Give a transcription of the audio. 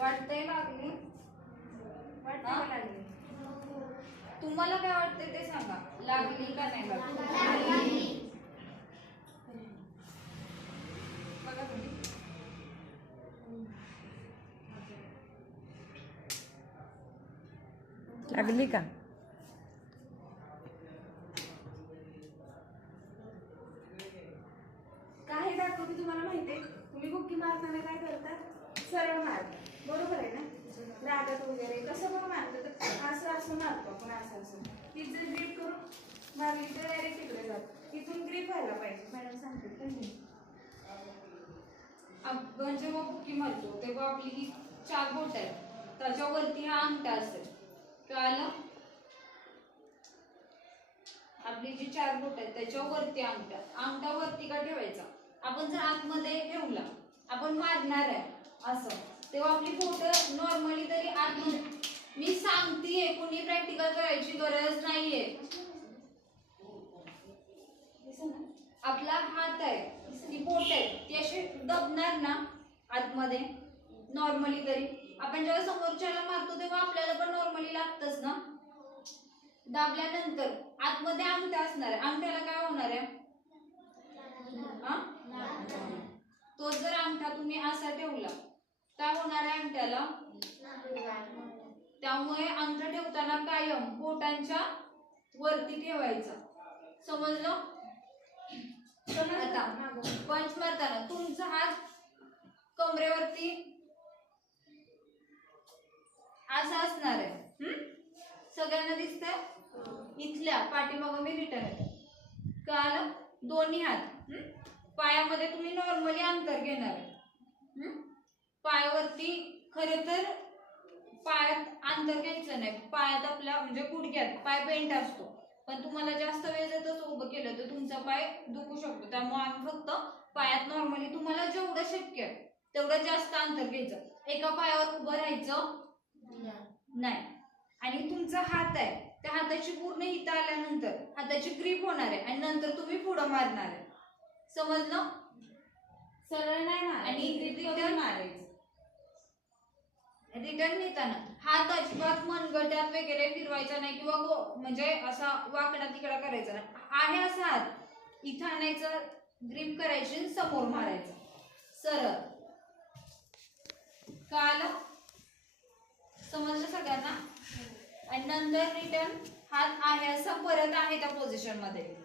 वाटतंय का लागली तुम्हाला काय वाटतंय ते सांगा. लागली का नाही लागली बघा तुम्ही. लागली का? काय दाखवते तुम्हाला माहिती आहे तुम्ही बुक्की मारताना काय करतात? सरळ मारतात बरोबर आहे ना? लागत वगैरे कसं पण मारतं तर असं असं मारतो आपण असं असं. ती जर ग्रीप करून मारली तर डायरेक्ट तिकडे जातो. तिथून ग्रीप व्हायला पाहिजे. मॅडम सांगते कंटिन्यू आपण जेव्हा बुकी मारतो तेव्हा आपली ही चार बोट आहे त्याच्यावरती हा अंगठा असेल. कळालं? आपली जी चार बोट आहेत त्याच्यावरती अंगठा. अंगठा वरती का ठेवायचा? आपण जर आतमध्ये ठेवला आपण मारणार आहे. असं. तेव्हा आपली बोट नॉर्मली तरी आतमध्ये. मी सांगतेय कोणी प्रॅक्टिकल करायची गरज नाहीये. आपला हात आहे ती बोट आहे ती अशी दबणार ना आतमध्ये नॉर्मली तरी. आपण जेव्हा समोरच्याला मारतो तेव्हा आपल्याला पण नॉर्मली लागतच ना. दाबल्यानंतर आतमध्ये अंगठा असणार आहे. अंगठ्याला काय होणार आहे? तो जर अंगठा तुम्ही असा ठेवला होणार त्यामुळे अंगठा ठेवताना कायम बोटांच्या वरती ठेवायचा. समजलं? आता पंच मारताना तुमचा हात कमरेवरती असा असणार आहे. हम्म? सगळ्यांना दिसतंय? इथल्या पाठीमागं मी रिटर्न येते. काल दोन्ही हात. हम्म? पायामध्ये तुम्ही नॉर्मली अंतर घेणार आहे. हम्म? पायावरती खरे तर पायात अंतर घ्यायचं नाही. पायात आपल्या म्हणजे गुडघ्यात पाय बेंट असतो. पण तुम्हाला जास्त वेळ जर तसं उभं केलं तर तुमचा पाय दुखू शकतो. त्यामुळे आम्ही फक्त पायात नॉर्मली तुम्हाला जेवढं शक्य आहे तेवढं जास्त अंतर घ्यायचं. एका पायावर उभं राहायचं नाही. आणि तुमचा हात आहे त्या हाताची पूर्ण हिता आल्यानंतर हाताची ग्रीप होणार आहे आणि नंतर तुम्ही पुढं मारणार आहे. समजलं? सरळ नाही मार आणि मारायचं. रिटर्न नेताना हात अजिबात मनगट्यात वगैरे फिरवायचा नाही किंवा गो- म्हणजे असा वाकडा तिकडा करायचा नाही. आहे असा हात. इथं आणायचं ग्रीप करायची आणि समोर मारायचं. सरळ. काल. समजलं सगळ्यांना? आणि नंतर रिटर्न हात आहे असा परत आहे त्या पोझिशनमध्ये.